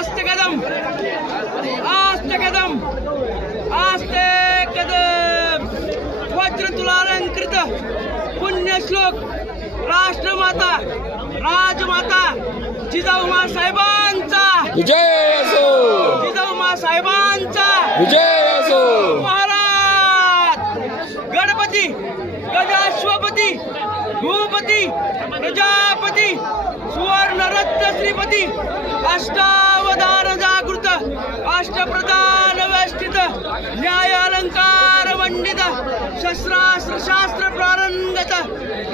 आस्ते कदम आस्ते कदम आस्ते कदम वज्र तुलालंकृत पुण्यश्लोक राष्ट्रमाता राजमाता जिजाऊ साहेबांचा विजय असो, जिजाऊ साहेबांचा विजय असो. महाराज गणपती गजाश्वपती भूपती प्रजापती सुवर्णरत्न श्रीपती अष्टावधान जागृत अष्टप्रधान वेष्टित न्याय अलंकार मंडित शस्त्रास्त्र शास्त्र प्रारंगत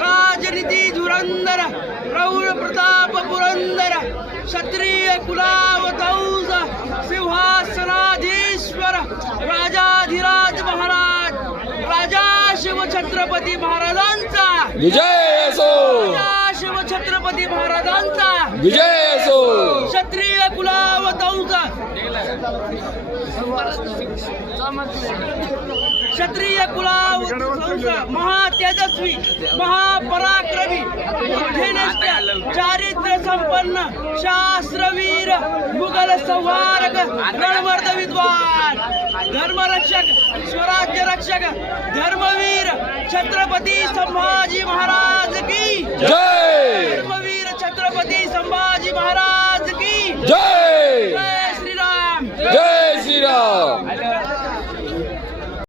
राजनीती धुरंधर प्रौढ प्रताप पुरंदर क्षत्रिय कुलावतौज सिंहासनाधीश्वर राजाधिराज महाराज राजा शिव छत्रपती महाराजांचा विजय असो, राजा शिव छत्रपती महाराजांचा विजय असो. क्षत्रिय कुलावतौज क्षत्रिय कुलावतौज महातेजस्वी महापराक्रमी बुद्धिनिष्ठ चारित्र्य संपन्न शास्त्रवीर मुघल संहारक रणमर्द विद्वान धर्मरक्षक स्वराज्य रक्षक धर्मवीर छत्रपती संभाजी महाराज की जय.